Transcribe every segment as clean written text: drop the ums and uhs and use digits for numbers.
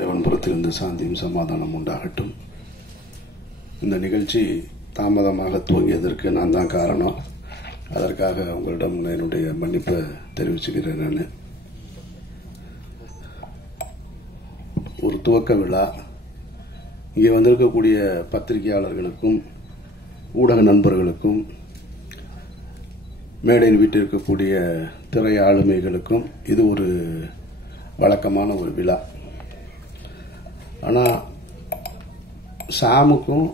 தேவன்புரத்திலிருந்து சாந்தியும் சமாதானம் உண்டாகட்டும். இந்த நிகழ்ச்சி தாமதமாக துவங்கியதற்கு நான் தான் காரணம். அதற்காக உங்களிடம் என்னுடைய மன்னிப்பை தெரிவிச்சுக்கிறேன். நான் ஒரு துவக்க விழா இங்கே வந்திருக்கக்கூடிய பத்திரிகையாளர்களுக்கும் ஊடக நண்பர்களுக்கும் மேடையில் வீட்டிருக்கக்கூடிய திரை ஆளுமைகளுக்கும் இது ஒரு வழக்கமான ஒரு விழா. ஆனால் சாமுக்கும்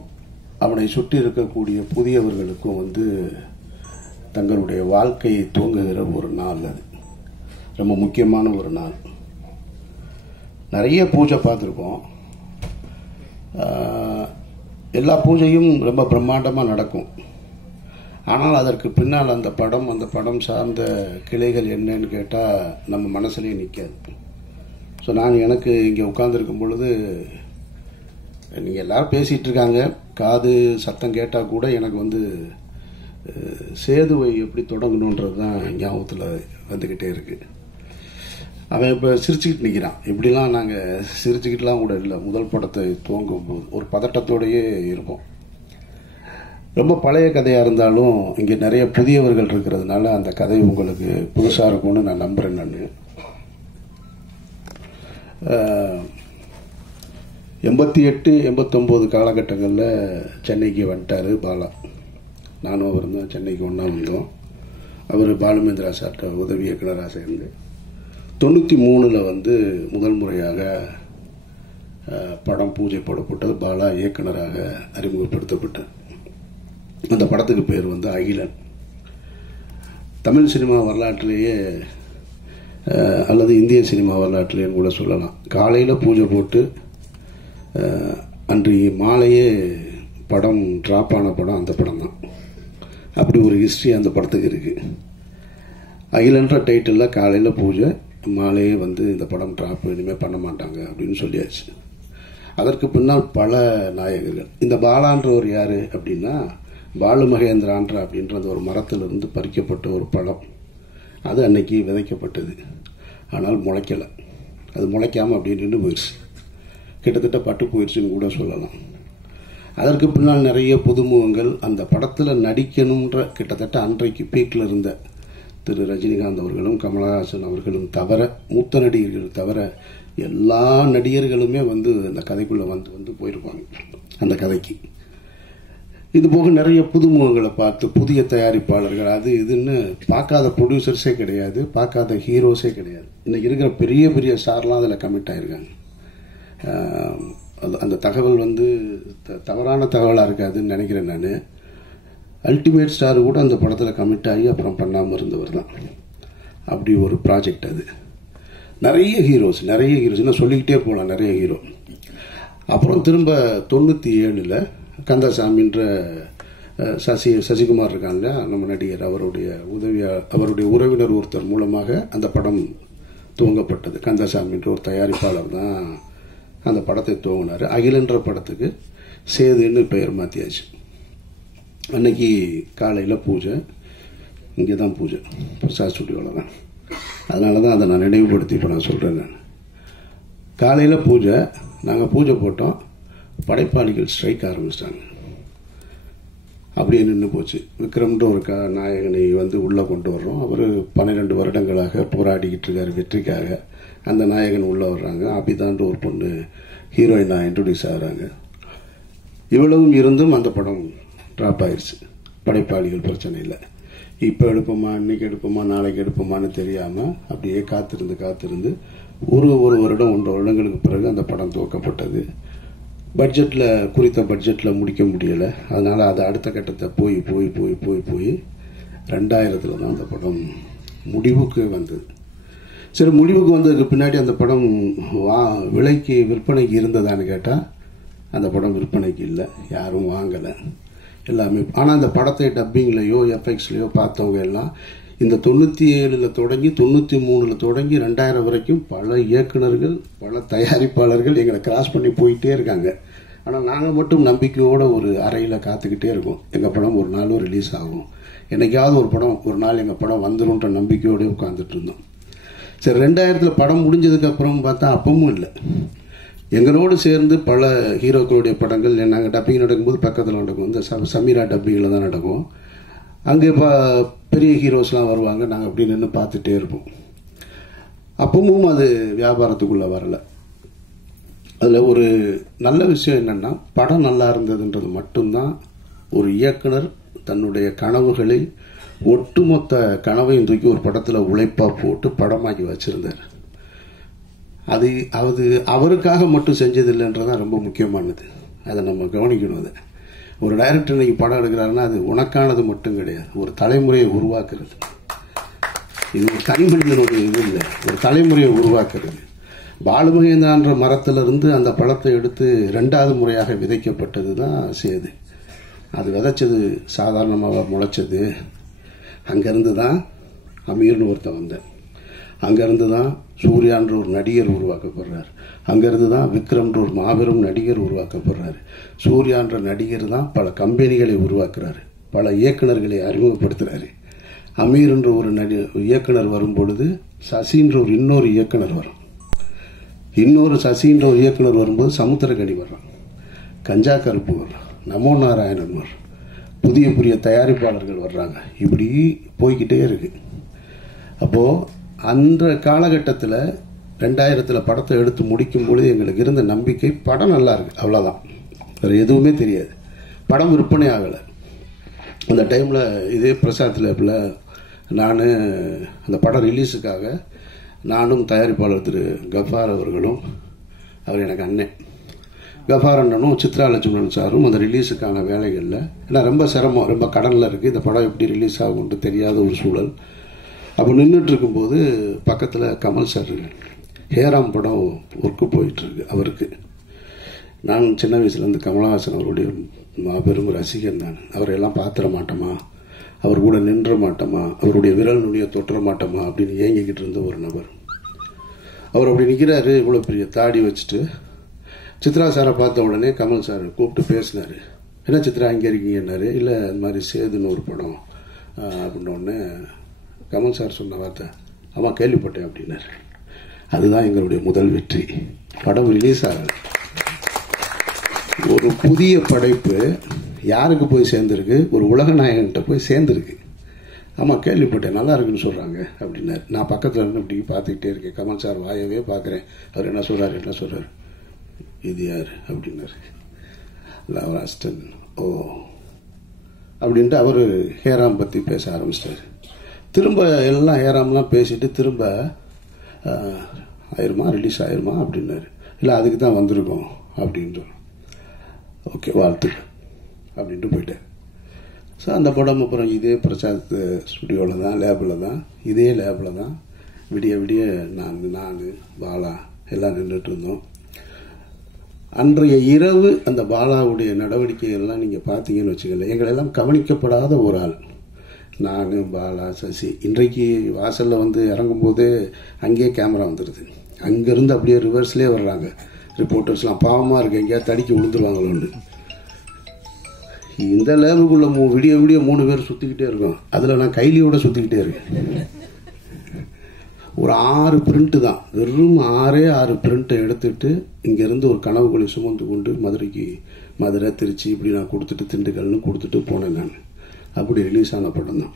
அவனை சுற்றி இருக்கக்கூடிய புதியவர்களுக்கும் தங்களுடைய வாழ்க்கையை துவங்குகிற ஒரு நாள். அது ரொம்ப முக்கியமான ஒரு நாள். நிறைய பூஜை பார்த்துருக்கோம். எல்லா பூஜையும் ரொம்ப பிரம்மாண்டமாக நடக்கும். ஆனால் அதற்கு பின்னால் அந்த படம் சார்ந்த கிளைகள் என்னன்னு கேட்டால் நம்ம மனசுலேயே நிற்காது. ஸோ நான் எனக்கு இங்கே உட்கார்ந்துருக்கும் பொழுது நீங்கள் எல்லாரும் பேசிகிட்டு இருக்காங்க, காது சத்தம் கேட்டால் கூட எனக்கு சேதுவை எப்படி தொடங்கணுன்றது தான் ஞாபகத்தில் வந்துக்கிட்டே இருக்கு. அவன் இப்போ சிரிச்சுக்கிட்டு நிற்கிறான். இப்படிலாம் நாங்கள் சிரிச்சுக்கிட்டுலாம் கூட இல்லை. முதல் படத்தை துவங்கும் போது ஒரு பதட்டத்தோடையே இருப்போம். ரொம்ப பழைய கதையாக இருந்தாலும் இங்கே நிறைய புதியவர்கள் இருக்கிறதுனால அந்த கதை உங்களுக்கு புதுசாக இருக்கும்னு நான் நம்புகிறேன். நான் 88, 89 காலகட்டங்களில் சென்னைக்கு வந்துட்டார் பாலா. நானும் அவர் தான் சென்னைக்கு ஒன்றா வந்தோம். அவர் பாலுமேந்திரா சார்ட்ட உதவி இயக்குனராக சேர்ந்து 93 முதல் முறையாக படம் பூஜை போடப்பட்டது. பாலா இயக்குனராக அறிமுகப்படுத்தப்பட்டார். அந்த படத்துக்கு பேர் அகிலன். தமிழ் சினிமா வரலாற்றிலேயே அல்லது இந்திய சினிமா வரலாற்றிலேன்னு கூட சொல்லலாம். காலையில் பூஜை போட்டு அன்று மாலையே படம் டிராப் ஆன படம் அந்த படம் தான். அப்படி ஒரு ஹிஸ்ட்ரி அந்த படத்துக்கு இருக்குது. அகிலன்ற டைட்டிலில் காலையில் பூஜை, மாலையே இந்த படம் டிராப் இனிமேல் பண்ண மாட்டாங்க அப்படின்னு சொல்லியாச்சு. அதற்கு பின்னால் பல நாயகர்கள். இந்த பாலான்றவர் யார் அப்படின்னா, பாலு மகேந்திரான்ற அப்படின்றது ஒரு மரத்திலிருந்து பறிக்கப்பட்ட ஒரு பழம். அது அன்னைக்கு விதைக்கப்பட்டது. ஆனால் முளைக்கலை. அது முளைக்காமல் அப்படி நின்று போயிடுச்சு. கிட்டத்தட்ட பட்டு போயிடுச்சுன்னு கூட சொல்லலாம். அதற்கு பின்னால் நிறைய புதுமுகங்கள் அந்த படத்தில் நடிக்கணுன்ற கிட்டத்தட்ட அன்றைக்கு பீக்கில் இருந்த திரு ரஜினிகாந்த் அவர்களும் கமலஹாசன் அவர்களும் தவிர, மூத்த நடிகர்கள் தவிர எல்லா நடிகர்களுமே அந்த கதைக்குள்ளே வந்து போயிருப்பாங்க அந்த கதைக்கு. இது போக நிறைய புதுமுகங்களை பார்த்து புதிய தயாரிப்பாளர்கள் அது இதுன்னு பார்க்காத ப்ரொடியூசர்ஸே கிடையாது, பார்க்காத ஹீரோஸே கிடையாது. இன்னைக்கு இருக்கிற பெரிய பெரிய ஸ்டார்லாம் அதில் கமிட் ஆகிருக்காங்க. அந்த தகவல் தவறான தகவலாக இருக்காதுன்னு நினைக்கிறேன் நான். அல்டிமேட் ஸ்டார் கூட அந்த படத்தில் கமிட் ஆகி அப்புறம் பண்ணாமல் இருந்தவர் தான். அப்படி ஒரு ப்ராஜெக்ட் அது. நிறைய ஹீரோஸ் இன்னும் சொல்லிக்கிட்டே போகலாம். நிறைய ஹீரோ. அப்புறம் திரும்ப 97 கந்தசாமின்ற சசிகுமார் இருக்காங்க, நம்ம நடிகர். அவருடைய உறவினர் ஒருத்தர் மூலமாக அந்த படம் துவங்கப்பட்டது. கந்தசாமின்ற ஒரு தயாரிப்பாளர் தான் அந்த படத்தை துவங்கினார். அகிலன்ற படத்துக்கு சேதுன்னு பெயர் மாற்றியாச்சு. அன்னைக்கு காலையில் பூஜை, இங்கே தான் பூஜை, பிரசாத் ஸ்டுடியோவில் தான். அதனால தான் அதை நான் நினைவுபடுத்தி இப்போ நான் சொல்கிறேன். நான் காலையில் பூஜை, நாங்கள் பூஜை போட்டோம். படைப்பாளிகள் ஸ்ட்ரைக் ஆரம்பிச்சிட்டாங்க. அப்படியே நின்று போச்சு. விக்ரம்ன்ற ஒரு நாயகனை உள்ளே கொண்டு வர்றோம். அவர் 12 வருடங்களாக போராடிக்கிட்டு இருக்காரு வெற்றிக்காக. அந்த நாயகன் உள்ளே வர்றாங்க. அபிதான்ற ஒரு பொண்ணு ஹீரோயினாக இன்ட்ரோடியூஸ் ஆகிறாங்க. இவ்வளவும் இருந்தும் அந்த படம் ட்ராப் ஆயிடுச்சு. படைப்பாளிகள் பிரச்சனை இல்லை. இப்போ எடுப்போமா, இன்னைக்கு எடுப்போமா, நாளைக்கு எடுப்போமான்னு தெரியாமல் அப்படியே காத்திருந்து ஒரு வருடம் 1.5 வருடங்களுக்கு பிறகு அந்த படம் துவக்கப்பட்டது. குறித்த பட்ஜெட்டில் முடிக்க முடியலை. அதனால் அது அடுத்த கட்டத்தை போய் 2000 தான் அந்த படம் முடிவுக்கு வந்தது. சரி, முடிவுக்கு வந்ததுக்கு பின்னாடி அந்த படம் விற்பனைக்கு இருந்ததான்னு கேட்டால் அந்த படம் விற்பனைக்கு இல்லை, யாரும் வாங்கலை எல்லாமே. ஆனால் அந்த படத்தை டப்பிங்லையோ எஃப்எக்ஸ்லையோ பார்த்தவங்க எல்லாம் இந்த 97 தொடங்கி 93 தொடங்கி 2000 வரைக்கும் பல இயக்குனர்கள், பல தயாரிப்பாளர்கள் எங்களை கிராஸ் பண்ணி போயிட்டே இருக்காங்க. ஆனால் நாங்கள் மட்டும் நம்பிக்கையோட ஒரு அறையில் காத்துக்கிட்டே இருக்கோம். எங்கள் படம் ஒரு நாளும் ரிலீஸ் ஆகும், என்னைக்காவது ஒரு நாள் எங்கள் படம் வந்துடும்ன்ற நம்பிக்கையோடு உட்காந்துட்டு இருந்தோம். சரி, 2000 படம் முடிஞ்சதுக்கு அப்புறம் பார்த்தா அப்பவும் இல்லை. எங்களோடு சேர்ந்து பல ஹீரோக்களுடைய படங்கள் நாங்கள் டப்பிங் நடக்கும்போது பக்கத்தில் நடக்கும். இந்த சமீரா டப்பிங்கில் தான் நடக்கும். அங்கே பெரிய ஹீரோஸ்லாம் வருவாங்க. நாங்கள் அப்படி நின்று பார்த்துட்டே இருப்போம். அப்பவும் அது வியாபாரத்துக்குள்ளே வரலை. அதில் ஒரு நல்ல விஷயம் என்னென்னா, படம் நல்லா இருந்ததுன்றது மட்டும்தான் ஒரு இயக்குனர் தன்னுடைய கனவுகளை ஒட்டுமொத்த கனவையும் தூக்கி ஒரு படத்தில் உழைப்பாக போட்டு படமாக்கி வச்சுருந்தார். அது அவருக்காக மட்டும் செஞ்சதில்லைன்றதான் ரொம்ப முக்கியமானது. அதை நம்ம கவனிக்கணும். அதை ஒரு டைரக்டர் இன்னைக்கு படம் எடுக்கிறாருன்னா அது உனக்கானது மட்டும் கிடையாது, ஒரு தலைமுறையை உருவாக்குறது. இது ஒரு தனி மனிதனுடைய இது இல்லை, ஒரு தலைமுறையை உருவாக்குறது. பாலுமகேந்திரான்ற மரத்திலிருந்து அந்த பழத்தை எடுத்து 2வது முறையாக விதைக்கப்பட்டது தான் சேது. அது விதைச்சது சாதாரணமாக முளைச்சது. அங்கேருந்து தான் அமீர்னு ஒருத்தன் வந்தேன். அங்கேருந்து தான் சூர்யான்ற ஒரு நடிகர் உருவாக்கப்படுறார். அங்கேருந்து தான் விக்ரம்ன்ற ஒரு மாபெரும் நடிகர் உருவாக்கப்படுறாரு. சூர்யான்ற நடிகர் தான் பல கம்பெனிகளை உருவாக்குறாரு, பல இயக்குநர்களை அறிமுகப்படுத்துறாரு. அமீர்ன்ற ஒரு இயக்குனர் வரும் பொழுது சசின்ற ஒரு இன்னொரு இயக்குனர் வரும். இன்னொரு சசின்ற ஒரு இயக்குனர் வரும்போது சமுத்திரகனி வர்றான், கஞ்சா கருப்பு வர்றான், நமோ நாராயணன் வர்றான், புதிய புதிய தயாரிப்பாளர்கள் வர்றாங்க. இப்படி போய்கிட்டே இருக்கு. அப்போது அந்த காலகட்டத்தில் 2000 படத்தை எடுத்து முடிக்கும் பொழுது எங்களுக்கு இருந்த நம்பிக்கை படம் நல்லா இருக்கு, அவ்வளோதான். வேறு எதுவுமே தெரியாது. படம் விற்பனை ஆகலை. அந்த டைமில் இதே பிரசாத் லேபில் நான் அந்த படம் ரிலீஸுக்காக நானும் தயாரிப்பாளர் திரு கஃபார் அவர்களும், அவர் எனக்கு அண்ணன், கஃபார் அண்ணனும் சித்ரா லட்சுமணன் சாரும் அந்த ரிலீஸுக்கான வேலைகளில், ஏன்னா ரொம்ப சிரமம், ரொம்ப கடனில் இருக்குது, இந்த படம் எப்படி ரிலீஸ் ஆகும்னு தெரியாத ஒரு சூழல். அப்போ நின்றுட்டு இருக்கும்போது பக்கத்தில் கமல் சார் ஹேராம் படம் ஒர்க்கு போயிட்டுருக்கு அவருக்கு. நான் சின்ன வயசுலேருந்து கமலஹாசன் அவருடைய மாபெரும் ரசிகன். நான் அவரையெல்லாம் பார்த்துட மாட்டோமா, அவர் கூட நின்ற மாட்டோமா, அவருடைய விரல் நுனியை தொட்டுற மாட்டோமா அப்படின்னு ஏங்கிக்கிட்டு இருந்த ஒரு நபர். அவர் அப்படி நிற்கிறாரு, இவ்வளோ பெரிய தாடி வச்சுட்டு. சித்ரா சாரை பார்த்த உடனே கமல் சார் கூப்பிட்டு பேசினார். என்ன சித்ரா இங்கே இருக்கீங்கன்னாரு. இல்லை இந்த மாதிரி சேதுன்னு ஒரு படம் அப்படின்னோடனே கமல் சார் சொன்ன வார்த்தை, ஆமாம் கேள்விப்பட்டேன் அப்படின்னாரு. அதுதான் எங்களுடைய முதல் வெற்றி. படம் ரிலீஸ் ஆகலை. ஒரு புதிய படைப்பு யாருக்கு போய் சேர்ந்துருக்கு, ஒரு உலக நாயகன்கிட்ட போய் சேர்ந்துருக்கு. ஆமாம் கேள்விப்பட்டேன், நல்லா இருக்குன்னு சொல்கிறாங்க அப்படின்னாரு. நான் பக்கத்தில் இருந்து இப்படி பார்த்துக்கிட்டே இருக்கேன். கமல் சார் வாயவே பார்க்குறேன். அவர் என்ன சொல்கிறாரு, இது யார் அப்படின்னாரு. லவராஸ்டன். ஓ அப்படின்ட்டு அவர் ஹேராம் பற்றி பேச ஆரம்பிச்சிட்டாரு. திரும்ப எல்லாம் ஹேராம்லாம் பேசிட்டு திரும்ப ரிலீஸ் ஆயிருமா அப்படின்னாரு. இல்லை அதுக்கு தான் வந்திருக்கோம் அப்படின்ட்டு. ஓகே வாழ்த்துக்கள் அப்படின்ட்டு போயிட்டேன். ஸோ அந்த படம் அப்புறம் இதே பிரசாத் ஸ்டுடியோவில் தான், லேபில் தான், இதே லேபில் தான் விடிய விடிய நான் பாலா எல்லாம் நின்றுட்டு இருந்தோம். அன்றைய இரவு அந்த பாலாவுடைய நடவடிக்கைகள்லாம் நீங்கள் பார்த்தீங்கன்னு வச்சுக்கல, எங்களெல்லாம் கவனிக்கப்படாத ஒரு ஆள். நான், பாலா, சசி. இன்றைக்கு வாசலில் வந்து இறங்கும்போதே அங்கேயே கேமரா வந்துடுது. அங்கேருந்து அப்படியே ரிவர்ஸ்லேயே வர்றாங்க ரிப்போர்ட்டர்ஸ்லாம். பாவமாக இருக்கு, எங்கேயாவது தடிக்கி விழுந்துருவாங்களோன்னு. இந்த லேபுக்குள்ளே விடிய விடிய 3 பேர் சுற்றிக்கிட்டே இருக்கோம். அதில் நான் கைலியோட சுற்றிக்கிட்டே இருக்கேன். ஒரு 6 பிரிண்ட்டு தான், வெறும் 6 பிரிண்ட்டை எடுத்துட்டு இங்கேருந்து ஒரு கனவுகளை சுமந்து கொண்டு மதுரை, திருச்சி இப்படி நான் கொடுத்துட்டு திண்டுக்கல்னு கொடுத்துட்டு போனேன். நான் அப்படி ரிலீஸ் ஆன படம் தான்.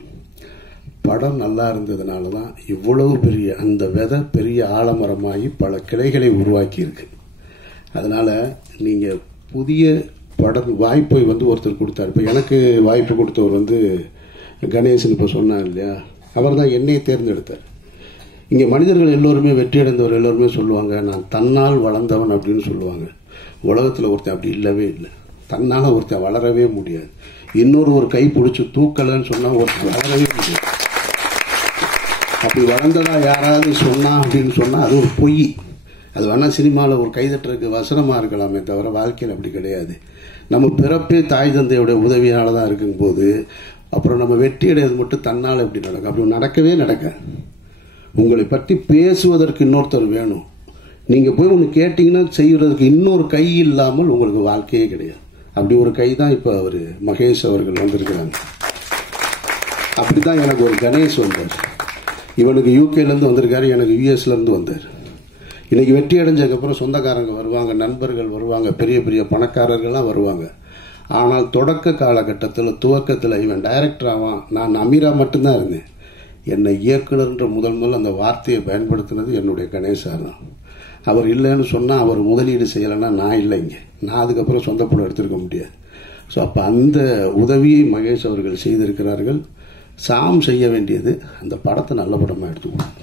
படம் நல்லா இருந்ததுனால தான் இவ்வளவு பெரிய அந்த விதை பெரிய ஆலமரமாகி பல கிளைகளை உருவாக்கி இருக்கு. அதனால் நீங்கள் புதிய படம் வாய்ப்பை வந்து ஒருத்தர் கொடுத்தார். இப்போ எனக்கு வாய்ப்பு கொடுத்தவர் வந்து கணேசன் இப்போ சொன்னார் இல்லையா, அவர் தான் என்னையை தேர்ந்தெடுத்தார். இங்கே மனிதர்கள் எல்லோருமே வெற்றி அடைந்தவர் எல்லோருமே சொல்லுவாங்க, நான் தன்னால் வளர்ந்தவன் அப்படின்னு சொல்லுவாங்க. உலகத்தில் ஒருத்தன் அப்படி இல்லவே இல்லை. தன்னால் ஒருத்தன் வளரவே முடியாது. ஒரு கை பிடிச்சி தூக்கலன்னு சொன்னால் ஒருத்தன் வளரவே முடியாது. அப்படி வளர்ந்ததா யாராவது சொன்னா அப்படின்னு சொன்னால் அது ஒரு பொய். அது வேணால் சினிமாவில் ஒரு கைதட்டுறதுக்கு வசனமாக இருக்கலாமே தவிர வாழ்க்கையில் அப்படி கிடையாது. நம்ம பிறப்பே தாய் தந்தையோட உதவியால் தான் இருக்கும்போது அப்புறம் நம்ம வெற்றி அடைவது மட்டும் தன்னால் எப்படி நடக்கும்? அப்படி நடக்கவே நடக்க. உங்களை பற்றி பேசுவதற்கு இன்னொருத்தர் வேணும். நீங்கள் போய் ஒன்று கேட்டிங்கன்னா செய்கிறதுக்கு இன்னொரு கை இல்லாமல் உங்களுக்கு வாழ்க்கையே கிடையாது. அப்படி ஒரு கை தான் இப்போ அவர் மகேஷ் அவர்கள் வந்திருக்கிறாங்க. அப்படி தான் எனக்கு ஒரு கணேஷ் வந்தார். இவனுக்கு யூகேலேருந்து வந்திருக்காரு, எனக்கு யூஎஸ்லேருந்து வந்தார். இன்னைக்கு வெற்றி அடைஞ்சதுக்கப்புறம் சொந்தக்காரங்க வருவாங்க, நண்பர்கள் வருவாங்க, பெரிய பெரிய பணக்காரர்கள்லாம் வருவாங்க. ஆனால் தொடக்க காலகட்டத்தில் துவக்கத்தில் இவன் டைரக்டர் ஆவான், நான் அமீரா மட்டும்தான் இருந்தேன். என்னை இயக்குனர்ன்ற முதல் அந்த வார்த்தையை பயன்படுத்தினது என்னுடைய கணேசார் தான். அவர் இல்லைன்னு சொன்னால், அவர் முதலீடு செய்யலைன்னா நான் இல்லைங்க, நான் அதுக்கப்புறம் சொந்த படம் எடுத்திருக்க முடியாது. ஸோ அப்போ அந்த உதவியை மகேஷ் அவர்கள் செய்திருக்கிறார்கள். சாம் செய்ய வேண்டியது அந்த படத்தை நல்ல படமாக எடுத்துக்கணும்.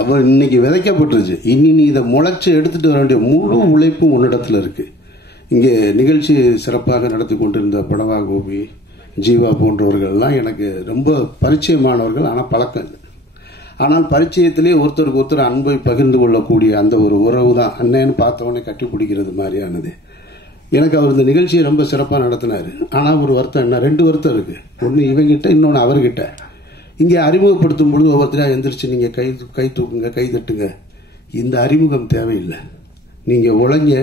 அவர் இன்னைக்கு விதைக்கப்பட்டுருச்சு, இனி நீ இதை முளைச்சு எடுத்துட்டு வர வேண்டிய முழு உழைப்பும் உன்னிடத்துல இருக்கு. இங்கே நிகழ்ச்சி சிறப்பாக நடத்தி கொண்டிருந்த படவா கோபி, ஜீவா போன்றவர்கள்லாம் எனக்கு ரொம்ப பரிச்சயமானவர்கள், ஆனால் பழக்கம் இல்லை. ஆனால் பரிச்சயத்திலே ஒருத்தருக்கு ஒருத்தர் அன்பை பகிர்ந்து கொள்ளக்கூடிய அந்த ஒரு உறவு தான் அண்ணன்னு பார்த்தவொடனே கட்டி பிடிக்கிறது மாதிரியானது. எனக்கு அவர் இந்த நிகழ்ச்சியை ரொம்ப சிறப்பாக நடத்தினார். ஆனால் ஒரு வருத்தம் என்ன, 2 வருத்தம் இருக்கு. ஒன்று இவங்கிட்ட, இன்னொன்று அவர்கிட்ட. இங்கே அறிமுகப்படுத்தும் பொழுது ஒவ்வொருத்தரையா எந்திரிச்சு நீங்கள் கை தூக்குங்க, கை தட்டுங்க. இந்த அறிமுகம் தேவையில்லை. நீங்கள் உழைங்க,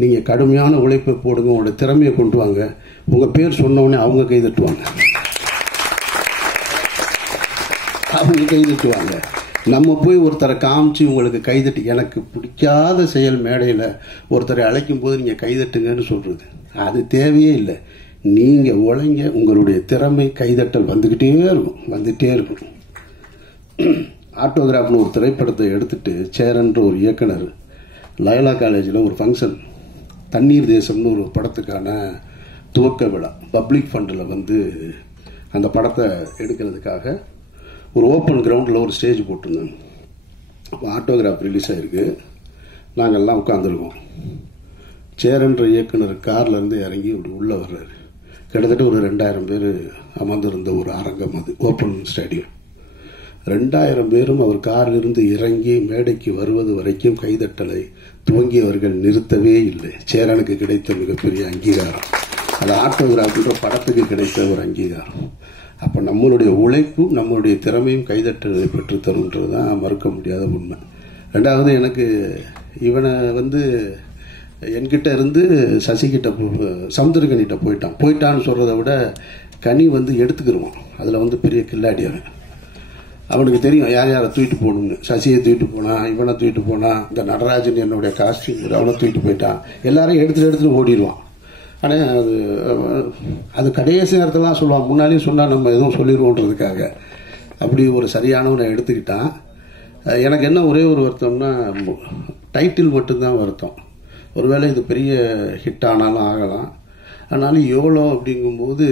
நீங்கள் கடுமையான உழைப்பை போடுங்க, உங்களோட திறமையை கொண்டு வாங்க. உங்கள் பேர் சொன்னோடனே அவங்க கை தட்டுவாங்க, அவங்க கை தட்டுவாங்க. நம்ம போய் ஒருத்தரை காமிச்சு உங்களுக்கு கைதட்டி, எனக்கு பிடிக்காத செயல் மேடையில் ஒருத்தரை அழைக்கும் போது நீங்கள் கைதட்டுங்கன்னு சொல்றது அது தேவையே இல்லை. நீங்கள் உழைங்க, உங்களுடைய திறமை கைதட்டல் வந்துக்கிட்டே இருக்கும். ஆட்டோகிராஃப்னு ஒரு திரைப்படத்தை எடுத்துட்டு சேரன்ற ஒரு இயக்குனர் லயலா காலேஜில் ஒரு ஃபங்க்ஷன், தண்ணீர் தேசம்னு ஒரு படத்துக்கான துவக்க விழா, பப்ளிக் ஃபண்டில் அந்த படத்தை எடுக்கிறதுக்காக ஒரு ஓப்பன் கிரவுண்டில் ஒரு ஸ்டேஜ் போட்டிருந்தாங்க. ஆட்டோகிராஃப் ரிலீஸ் ஆகிருக்கு. நாங்கள்லாம் உட்காந்துருக்கோம். சேரன்ற இயக்குனர் கார்ல இருந்து இறங்கி இப்படி உள்ளே வர்றாரு. கிட்டத்தட்ட ஒரு 2000 பேர் அமர்ந்திருந்த ஒரு அரங்கம், அது ஓப்பன் ஸ்டேடியம். 2000 பேரும் அவர் காரில் இருந்து இறங்கி மேடைக்கு வருவது வரைக்கும் கைதட்டலை துவங்கியவர்கள் நிறுத்தவே இல்லை. சேரனுக்கு கிடைத்த மிகப்பெரிய அங்கீகாரம் அது ஆட்டோகிராஃப்ன்ற படத்துக்கு கிடைத்த ஒரு அங்கீகாரம். அப்போ நம்மளுடைய உழைப்பும் நம்மளுடைய திறமையும் கைதட்டலை பெற்றுத்தருன்றது தான் மறுக்க முடியாத உண்மை. 2வது, எனக்கு இவனை என்கிட்ட இருந்து சசிகிட்ட சமுத்திரகனிட்ட போயிட்டான்னு சொல்றதை விட கனி எடுத்துக்கிடுவான். அதில் பெரிய கில்லாடி அவனுக்கு தெரியும் யார் யாரை தூக்கிட்டு போகணும்னு. சசியை தூக்கிட்டு போனான், இவனை தூக்கிட்டு போனான், இந்த நடராஜன் என்னுடைய காஸ்டியூம் அவனை தூக்கிட்டு போயிட்டான். எல்லாரையும் எடுத்துட்டு ஓடிடுவான். ஆனால் அது கடைசி நேரத்திலாம் சொல்லுவான், முன்னாலேயே சொன்னால் நம்ம எதுவும் சொல்லிடுவோன்றதுக்காக. அப்படி ஒரு சரியானவனை எடுத்துக்கிட்டான். எனக்கு என்ன ஒரே ஒரு வருத்தம்னா, டைட்டில் மட்டும்தான் வருத்தம். ஒருவேளை இது பெரிய ஹிட் ஆனாலும் ஆகலாம். ஆனாலும் எவ்வளோ அப்படிங்கும்போது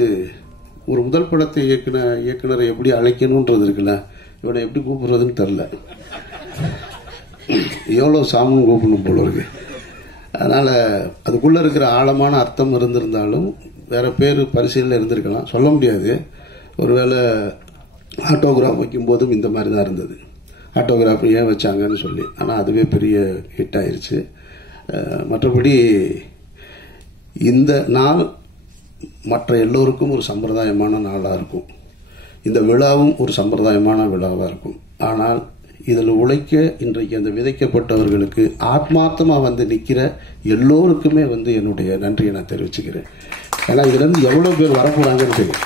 ஒரு முதல் படத்தை இயக்குனரை எப்படி அழைக்கணுன்றது இருக்குல்ல, இவனை எப்படி கூப்பிடுறதுன்னு தெரில. எவ்வளோ சாமுன்னு கூப்பிடணும் போல இருக்கு. அதனால் அதுக்குள்ளே இருக்கிற ஆழமான அர்த்தம் இருந்திருந்தாலும் வேற பேர் பரிசீலனை இருந்திருக்கலாம், சொல்ல முடியாது. ஒருவேளை ஆட்டோகிராஃப் வைக்கும்போதும் இந்த மாதிரி தான் இருந்தது. ஆட்டோகிராஃப் ஏன் வச்சாங்கன்னு சொல்லி. ஆனால் அதுவே பெரிய ஹிட் ஆயிடுச்சு. மற்றபடி இந்த நாள் மற்ற எல்லோருக்கும் ஒரு சம்பிரதாயமான நாளாக இருக்கும். இந்த விழாவும் ஒரு சம்பிரதாயமான விழாவாக இருக்கும். ஆனால் இதில் உழைக்க இன்றைக்கு அந்த விதைக்கப்பட்டவர்களுக்கு ஆத்மார்த்தமாக நிற்கிற எல்லோருக்குமே என்னுடைய நன்றியை நான் தெரிவிச்சுக்கிறேன். ஏன்னா இதுலேருந்து எவ்வளோ பேர் வரப்போறாங்கன்னு தெரியும்.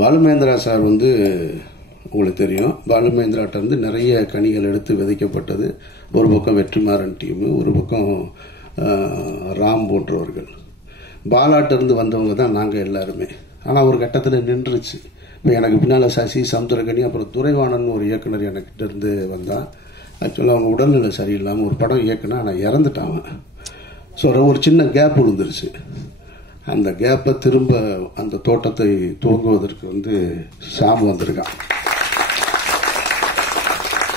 பாலுமகேந்திரா சார் உங்களுக்கு தெரியும். பாலுமகேந்திராட்ட நிறைய கனிகள் எடுத்து விதைக்கப்பட்டது. ஒரு பக்கம் வெற்றிமாறன் டீமு, ஒரு பக்கம் ராம் போன்றவர்கள். பாலாட்டிருந்து வந்தவங்க தான் நாங்கள் எல்லாருமே. ஆனால் ஒரு கட்டத்தில் நின்றுச்சு. இப்போ எனக்கு பின்னால் சசி, சமுத்திரகனி, அப்புறம் துரைவாணன் ஒரு இயக்குனர் எனக்கிட்ட இருந்து வந்தான். ஆக்சுவலாக அவங்க உடல்நிலை சரியில்லாமல் ஒரு படம் இயக்குனா நான் இறந்துட்டாங்க. ஸோ ஒரு சின்ன கேப் விழுந்துருச்சு. அந்த கேப்பை திரும்ப அந்த தோட்டத்தை துவங்குவதற்கு சாமு வந்திருக்கான்.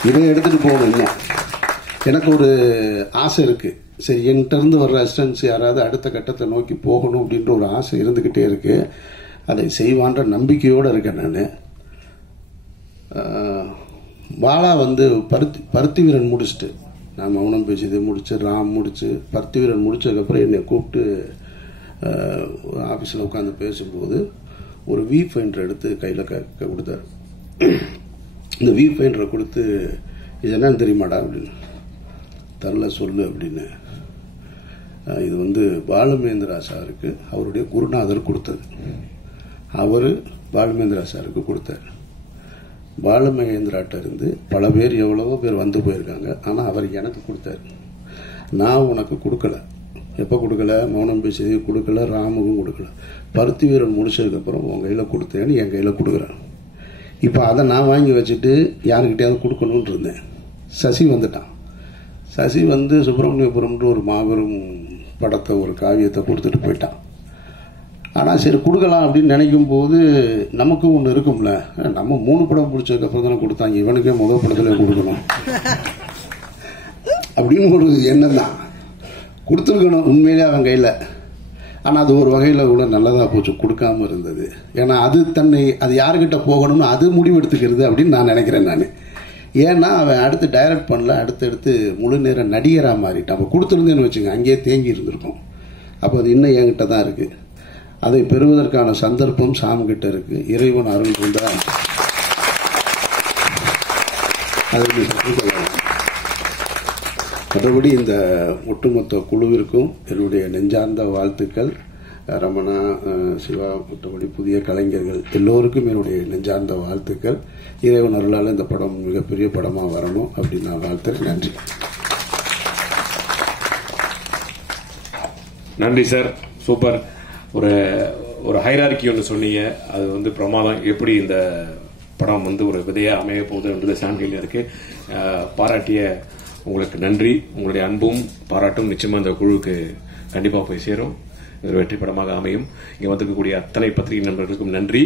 இதை எடுத்துட்டு போகணும். இன்னும் எனக்கு ஒரு ஆசை இருக்கு. சரி, என்கிட்ட இருந்து வர்ற அசிஸ்டன்ஸ் யாராவது அடுத்த கட்டத்தை நோக்கி போகணும் அப்படின்ற ஒரு ஆசை இருந்துகிட்டே இருக்கு. அதை செய்வான்ற நம்பிக்கையோடு இருக்கேன் நான். பாலா பருத்தி வீரன் முடிச்சுட்டு, நான் மௌனம் பேசியதை முடிச்சு, ராம் முடிச்சு, பருத்தி வீரன் முடிச்சதுக்கப்புறம் என்னை கூப்பிட்டு ஆஃபீஸில் உட்காந்து பேசும்போது ஒரு வி ஃபைண்டர் எடுத்து கையில் கொடுத்தாரு. இந்த வி ஃபைண்டரை கொடுத்து, இது என்னன்னு தெரியுமாடா அப்படின்னு. தரல, சொல்லு அப்படின்னு. இது பாலுமகேந்திரா சாருக்கு அவருடைய குருநாதர் கொடுத்தது. அவர் பாலுமகேந்திரா சாருக்கு கொடுத்தாரு. பாலுமகேந்திராட்ட இருந்து பல பேர் எவ்வளவோ பேர் வந்து போயிருக்காங்க. ஆனால் அவர் எனக்கு கொடுத்தாரு. நான் உனக்கு கொடுக்கல. எப்போ கொடுக்கல? மௌனம் பேசி கொடுக்கல, ராமுக்கும் கொடுக்கல. பருத்தி வீரன் முடிச்சதுக்கப்புறம் உன் கையில் கொடுத்தேன்னு என் கையில் கொடுக்குறேன். இப்போ அதை நான் வாங்கி வச்சுட்டு யாருக்கிட்டையாவது கொடுக்கணும்னு இருந்தேன். சசி வந்துட்டான். சசி வந்து சுப்பிரமணியபுரம்ன்ற ஒரு மாபெரும் படத்தை, ஒரு காவியத்தை கொடுத்துட்டு போயிட்டான். ஆனால் சரி கொடுக்கலாம் அப்படின்னு நினைக்கும் போது நமக்கும் ஒன்று இருக்கும்ல, நம்ம 3 படம் பிடிச்சதுக்கப்புறம் தானே கொடுத்தாங்க, இவனுக்கே முதல் படத்துல கொடுக்கணும் அப்படின்னு ஒரு எண்ணம் தான். கொடுத்துருக்கணும் உண்மையிலே அவன் கையில். ஆனால் அது ஒரு வகையில் கூட நல்லதாக போச்சு கொடுக்காம இருந்தது. ஏன்னா அது யாருக்கிட்ட போகணும்னு அது முடிவெடுத்துக்கிறது அப்படின்னு நான் நினைக்கிறேன். நான் ஏன்னா அவன் அடுத்து டைரக்ட் பண்ணல, அடுத்தடுத்து முழு நேர நடிகராக மாறிட்டான். அப்போ கொடுத்துருந்தேன்னு வச்சுங்க, அங்கேயே தேங்கி இருந்திருக்கும். அப்போ அது இன்னும் என்கிட்ட தான் இருக்கு. அதை பெறுவதற்கான சந்தர்ப்பம் சாம் கிட்ட இருக்கு. இறைவன் அருள் கொண்டா அதை மற்றபடி இந்த ஒட்டுமொத்த குழுவிற்கும் என்னுடைய நெஞ்சார்ந்த வாழ்த்துக்கள். ரமணா, சிவா, மற்றபடி புதிய கலைஞர்கள் எல்லோருக்கும் என்னுடைய நெஞ்சார்ந்த வாழ்த்துக்கள். இறைவன் அருளால் இந்த படம் மிகப்பெரிய படமாக வரணும் அப்படின்னு நான் வாழ்த்துறேன். நன்றி. நன்றி சார், சூப்பர். ஒரு ஹைரார்கி ஒன்று சொன்னீங்க, அது வந்து பிரமாதம். எப்படி இந்த படம் வந்து ஒரு விதையா அமைய போகுதுன்றது சான்றில் இருக்கு. பாராட்டிய உங்களுக்கு நன்றி. உங்களுடைய அன்பும் பாராட்டும் நிச்சயமா இந்த குழுவுக்கு கண்டிப்பா போய் சேரும். ஒரு வெற்றி படமாக அமையும். இங்க வந்திருக்கக்கூடிய அத்தனை பத்திரிகை நண்பர்களுக்கும் நன்றி.